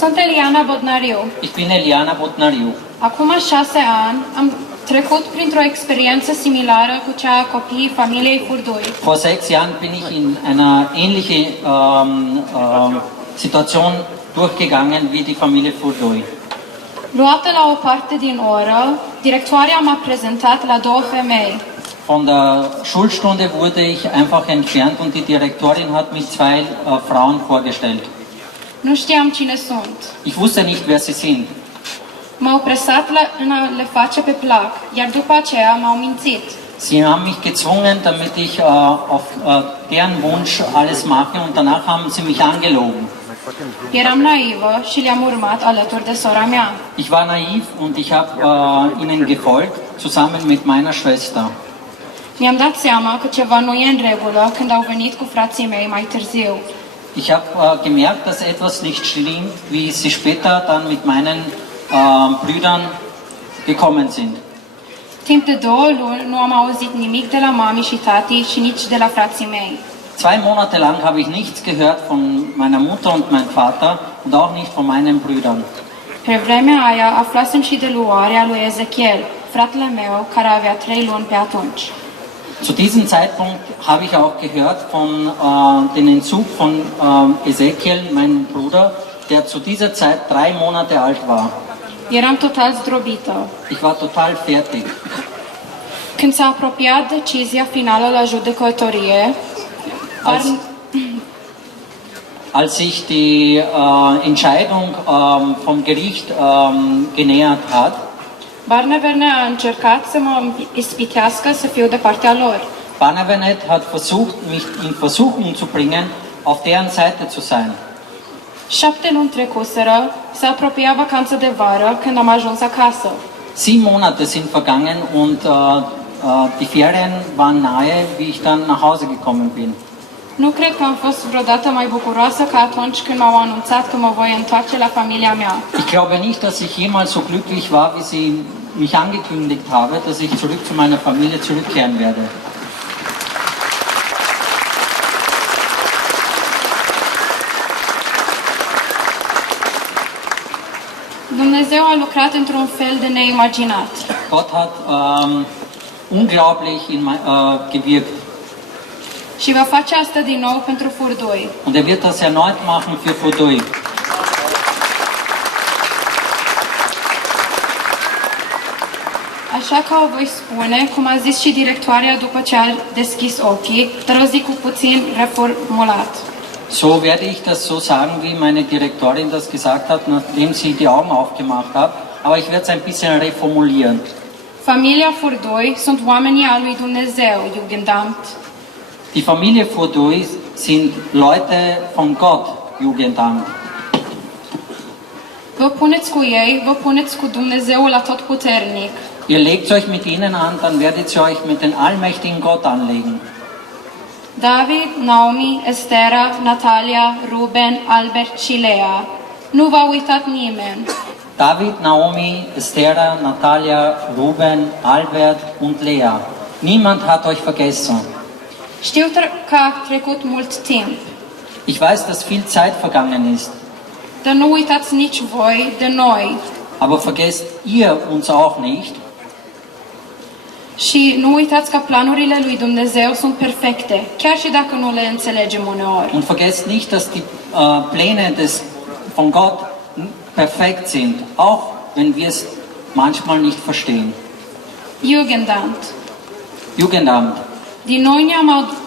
Sunt Eliana Bodnariu. Ich bin Eliana Bodnariu. Acum 6 ani am trecut printr-o experiență similară cu cea a copiii familiei Furdui. Vor 6 Jahren bin ich in einer ähnlichen Situation durchgegangen wie die Familie Furdui. Luată la o parte din oră, directoarea m-a prezentat la 2 femei. Von der Schulstunde wurde ich einfach entfernt und die Direktorin hat mich 2 Frauen vorgestellt. Nu știam cine sunt. Ich wusste nicht, wer sie sind. M-au presat în a le face pe plac, iar după aceea m-au mințit. Sie haben mich gezwungen, damit ich auf deren Wunsch alles mache und danach haben sie mich angelogen. Eram naivă și le-am urmat alături de sora mea. Ich war naiv und ich habe ihnen gefolgt, zusammen mit meiner Schwester. Mi-am dat seama că ceva nu e în regulă când au venit cu frații mei mai târziu. Ich habe gemerkt, dass etwas nicht stimmt, wie sie später dann mit meinen Brüdern gekommen sind. Timp de 2 luni nu am auzit nimic de la mami și tati și nici de la frații mei. 2 Monate lang habe ich nichts gehört von meiner Mutter und meinem Vater und auch nicht von meinen Brüdern. Pe vremea aia aflasem și de luarea lui Ezechiel, fratele meu, care avea 3 luni pe atunci. Zu diesem Zeitpunkt habe ich auch gehört von den Entzug von Ezechiel, mein Bruder, der zu dieser Zeit 3 Monate alt war. Eram total zdrobită. Ich war total fertig. Când s-a apropiat decizia finală la judecătorie, Als sich die Entscheidung vom Gericht genähert hat, Barneverne a încercat să mă ispitească să fiu de partea lor. Barneverne hat versucht, mich in Versuchung zu bringen, auf deren Seite zu sein. 7 luni trecuseră, se apropia vacanța de vară când am ajuns acasă. 7 Monate sind vergangen und die Ferien waren nahe, wie ich dann nach Hause gekommen bin. Nu cred că am fost vreodată mai bucuroasă ca atunci când m-au anunțat că mă voi întoarce la familia mea. Ich glaube nicht, dass ich jemals so glücklich war, wie sie mich angekündigt habe, dass ich zurück zu meiner Familie zurückkehren werde. Dumnezeu a lucrat într-un fel de neimaginat. Gott hat unglaublich gewirkt. Și va face asta din nou pentru Furdui. Und er wird das erneut machen für Furdui. Așa că o voi spune, cum a zis și directoarea după ce a deschis ochii, dar o zic cu puțin reformulat. So werde ich das so sagen, wie meine Direktorin das gesagt hat, nachdem sie die Augen aufgemacht hat. Aber ich werde es ein bisschen reformulieren. Familia Furdui sunt oamenii a lui Dumnezeu, Jugendamt. Die Familie Furdui sind Leute von Gott, Jugendamt. Vă puneți cu ei, vă puneți cu Dumnezeul Atotputernic. Ihr legt euch mit ihnen an, dann werdet ihr euch mit den allmächtigen Gott anlegen. David, Naomi, Estera, Natalia, Ruben, Albert și Lea. Nu v-a uitat nimeni. David, Naomi, Estera, Natalia, Ruben, Albert und Lea. Niemand hat euch vergessen. Știu că a trecut mult timp. Ich weiß, dass viel Zeit vergangen ist. Dar nu uitați nici voi de noi. Aber vergesst ihr uns auch nicht. Și nu uitați că planurile lui Dumnezeu sunt perfecte, chiar și dacă nu le înțelegem uneori. Und vergesst nicht, dass die Pläne von Gott perfekt sind, auch wenn wir es manchmal nicht verstehen. Jugendamt. Jugendamt.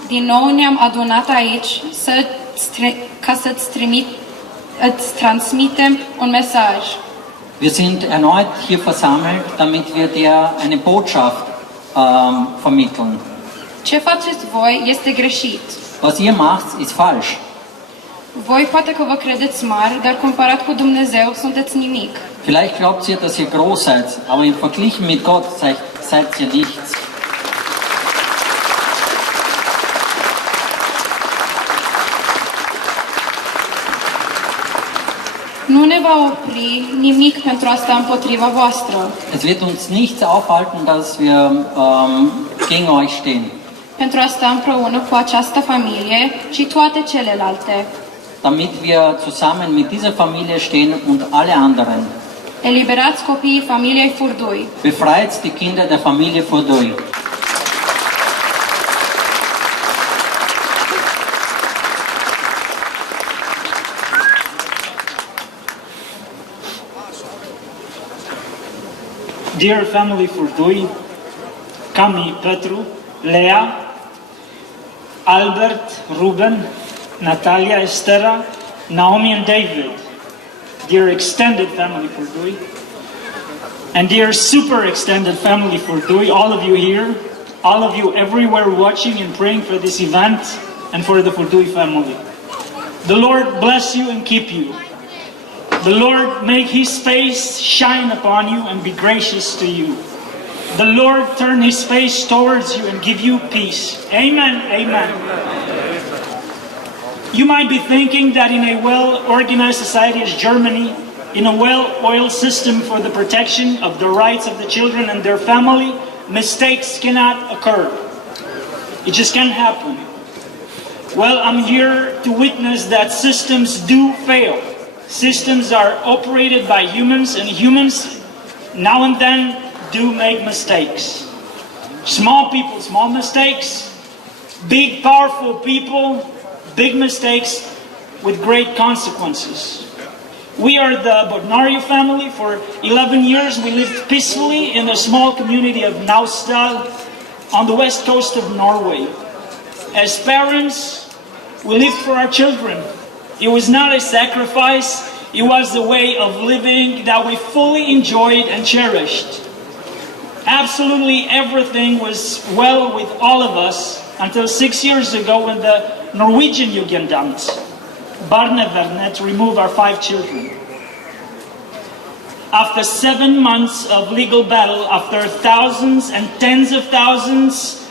Din nou ne-am adunat aici ca îți transmitem un mesaj. Wir sind erneut hier versammelt, damit wir dir eine Botschaft vermitteln. Ce faceți voi este greșit. Was ihr macht, ist falsch. Voi poate că vă credeți mari, dar comparat cu Dumnezeu sunteți nimic. Vielleicht glaubt ihr, dass ihr groß seid, aber im Vergleich mit Gott seid ihr nichts. Nu ne va opri nimic pentru asta împotriva voastră. Es wird uns nichts aufhalten, dass wir gegen euch stehen. Pentru asta împreună cu această familie și toate celelalte. damit wir zusammen mit dieser Familie stehen und alle anderen. Eliberați copiii familiei Furdui. Befreit die Kinder der Familie Furdui. Dear family Furdui, Cami, Petru, Lea, Albert, Ruben, Natalia, Estera, Naomi and David, dear extended family Furdui, and dear super extended family Furdui, all of you here, all of you everywhere watching and praying for this event and for the Furdui family. The Lord bless you and keep you. The Lord make His face shine upon you and be gracious to you. The Lord turn His face towards you and give you peace. Amen, amen. You might be thinking that in a well-organized society as Germany, in a well-oiled system for the protection of the rights of the children and their family, mistakes cannot occur. It just can't happen. Well, I'm here to witness that systems do fail. Systems are operated by humans, and humans now and then do make mistakes. Small people, small mistakes. Big, powerful people, big mistakes with great consequences. We are the Bodnariu family. For 11 years we lived peacefully in a small community of Naustdal on the west coast of Norway. As parents, we lived for our children. It was not a sacrifice, it was a way of living that we fully enjoyed and cherished. Absolutely everything was well with all of us until 6 years ago when the Norwegian Jugendamt, Barnevernet, removed our 5 children. After 7 months of legal battle, after thousands and tens of thousands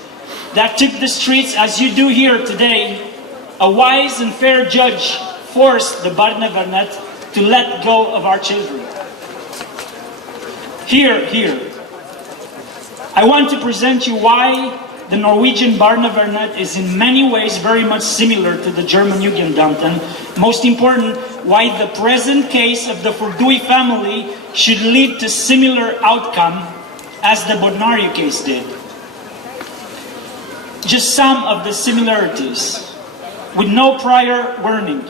that took the streets as you do here today, a wise and fair judge forced the Barnevernet to let go of our children. Here, I want to present you why the Norwegian Barnevernet is in many ways very much similar to the German Jugendamt, and most important, why the present case of the Furdui family should lead to similar outcome as the Bodnariu case did. Just some of the similarities. With no prior warning,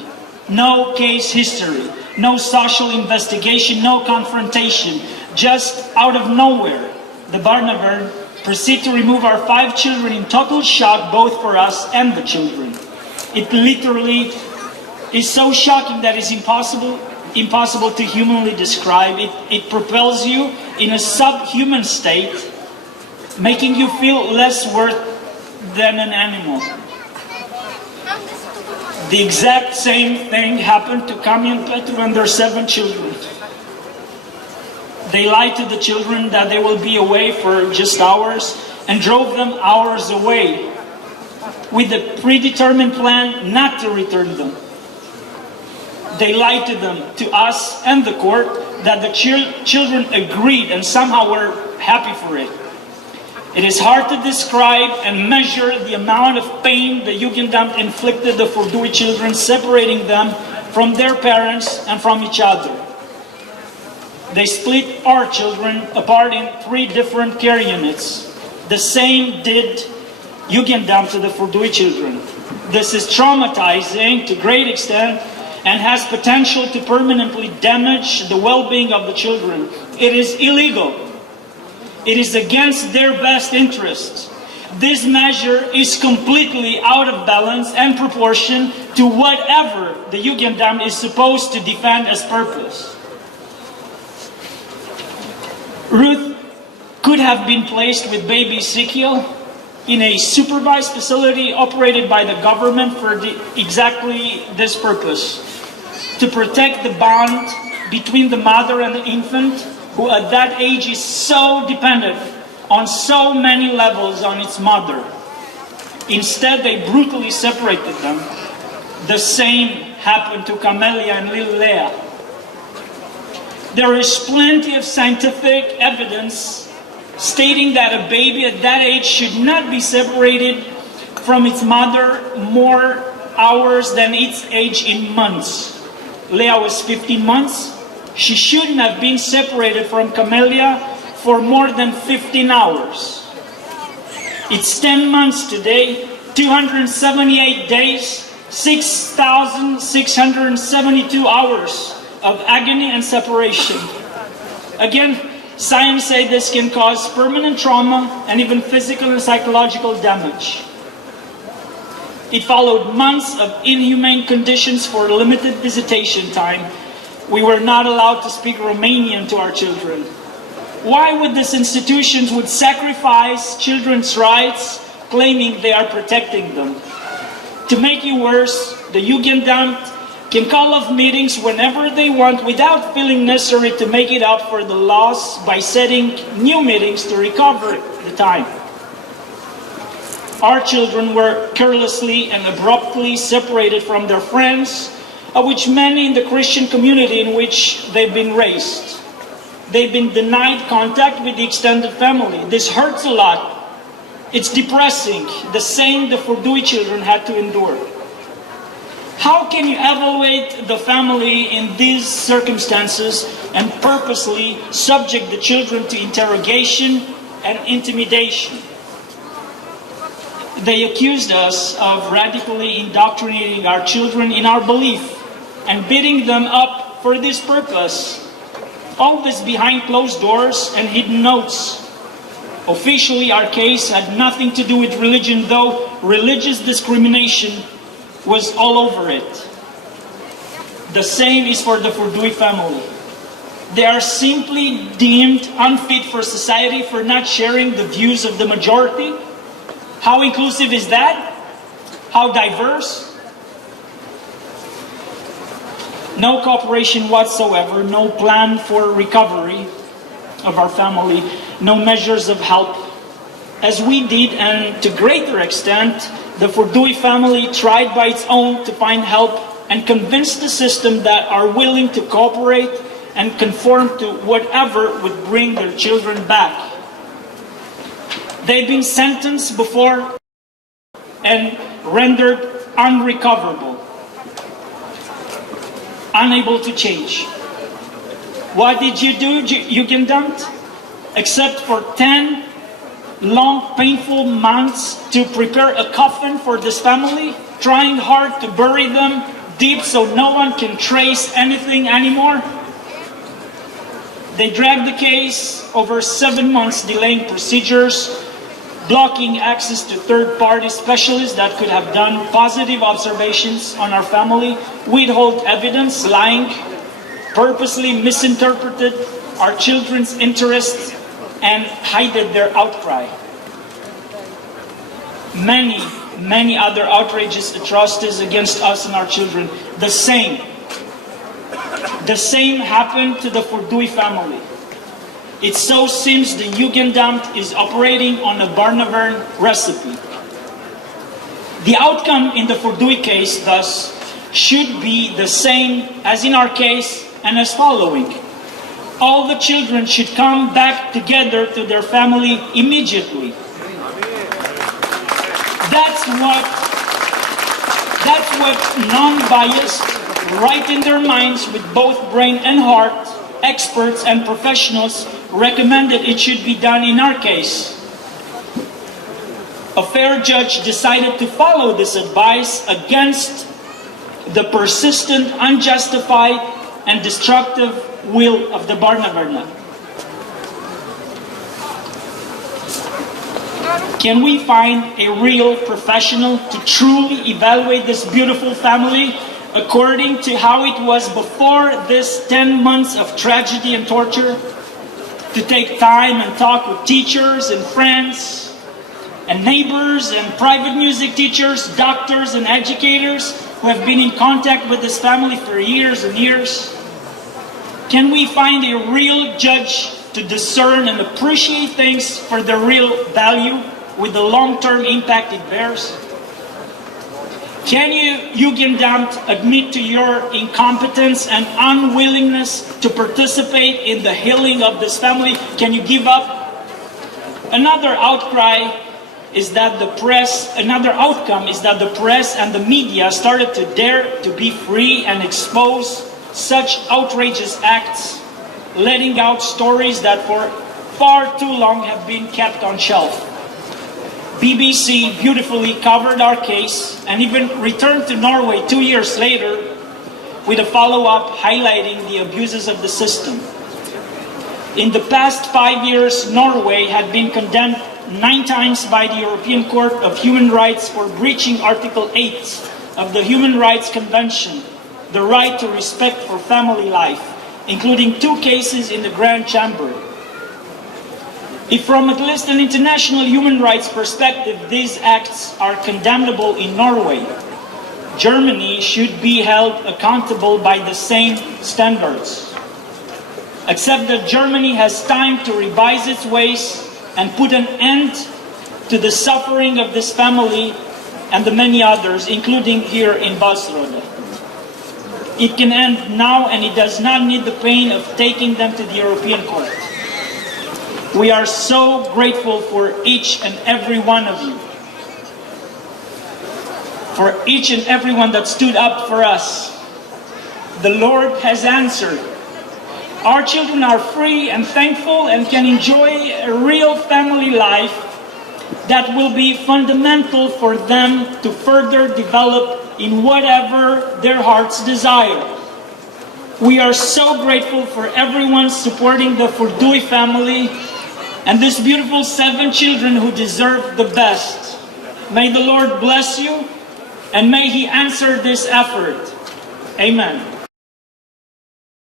no case history, no social investigation, no confrontation, just out of nowhere, the Barnevernet proceed to remove our 5 children in total shock, both for us and the children. It literally is so shocking that it's impossible to humanly describe. It propels you in a subhuman state, making you feel less worth than an animal. The exact same thing happened to Cami and Petru and their 7 children. They lied to the children that they will be away for just hours and drove them hours away with a predetermined plan not to return them. They lied to them, to us and the court, that the children agreed and somehow were happy for it. It is hard to describe and measure the amount of pain the Jugendamt inflicted the Furdui children, separating them from their parents and from each other. They split our children apart in 3 different care units. The same did Jugendamt to the Furdui children. This is traumatizing to a great extent and has potential to permanently damage the well-being of the children. It is illegal. It is against their best interests. This measure is completely out of balance and proportion to whatever the Jugendamt is supposed to defend as purpose. Ruth could have been placed with baby Ezekiel in a supervised facility operated by the government for exactly this purpose, to protect the bond between the mother and the infant, who at that age is so dependent on so many levels on its mother. Instead, they brutally separated them. The same happened to Camelia and little Lea. There is plenty of scientific evidence stating that a baby at that age should not be separated from its mother more hours than its age in months. Leah was 15 months. She shouldn't have been separated from Camellia for more than 15 hours. It's 10 months today, 278 days, 6,672 hours of agony and separation. Again, science say this can cause permanent trauma and even physical and psychological damage. It followed months of inhumane conditions for limited visitation time. We were not allowed to speak Romanian to our children. Why would these institutions would sacrifice children's rights, claiming they are protecting them? To make it worse, the Jugendamt can call off meetings whenever they want without feeling necessary to make it up for the loss by setting new meetings to recover the time. Our children were carelessly and abruptly separated from their friends, of which many in the Christian community in which they've been raised. They've been denied contact with the extended family. This hurts a lot. It's depressing, the same the Furdui children had to endure. How can you evaluate the family in these circumstances and purposely subject the children to interrogation and intimidation? They accused us of radically indoctrinating our children in our belief and beating them up for this purpose. All this behind closed doors and hidden notes. Officially, our case had nothing to do with religion, though religious discrimination was all over it. The same is for the Furdui family. They are simply deemed unfit for society for not sharing the views of the majority. How inclusive is that? How diverse? No cooperation whatsoever, no plan for recovery of our family, no measures of help. As we did, and to greater extent, the Furdui family tried by its own to find help and convince the system that are willing to cooperate and conform to whatever would bring their children back. They've been sentenced before and rendered unrecoverable, unable to change. What did you do, Jugendamt? Except for 10 long, painful months to prepare a coffin for this family, trying hard to bury them deep so no one can trace anything anymore. They dragged the case over 7 months, delaying procedures, blocking access to third-party specialists that could have done positive observations on our family, withhold evidence, lying, purposely misinterpreted our children's interests, and hided their outcry. Many other outrageous atrocities against us and our children. The same happened to the Furdui family. It so seems the Jugendamt is operating on a Barnavern recipe. The outcome in the Furdui case, thus, should be the same as in our case and as following. All the children should come back together to their family immediately. That's what non-biased, right in their minds with both brain and heart, experts and professionals recommended it should be done in our case. A fair judge decided to follow this advice against the persistent, unjustified, and destructive will of the Barnavern. Can we find a real professional to truly evaluate this beautiful family according to how it was before this 10 months of tragedy and torture? To take time and talk with teachers and friends and neighbors and private music teachers, doctors and educators who have been in contact with this family for years and years? Can we find a real judge to discern and appreciate things for their real value with the long-term impact it bears? Can you, Jugendamt, admit to your incompetence and unwillingness to participate in the healing of this family? Can you give up? Another outcry is that another outcome is that the press and the media started to dare to be free and expose such outrageous acts, letting out stories that for far too long have been kept on shelf. BBC beautifully covered our case and even returned to Norway 2 years later with a follow-up highlighting the abuses of the system. In the past 5 years, Norway had been condemned 9 times by the European Court of Human Rights for breaching Article 8 of the Human Rights Convention, the right to respect for family life, including 2 cases in the Grand Chamber. If from at least an international human rights perspective these acts are condemnable in Norway, Germany should be held accountable by the same standards. Except that Germany has time to revise its ways and put an end to the suffering of this family and the many others, including here in Walsrode. It can end now, and it does not need the pain of taking them to the European Court. We are so grateful for each and every one of you, for each and everyone that stood up for us. The Lord has answered. Our children are free and thankful and can enjoy a real family life that will be fundamental for them to further develop in whatever their hearts desire. We are so grateful for everyone supporting the Furdui family and these beautiful 7 children who deserve the best. May the Lord bless you and may He answer this effort. Amen.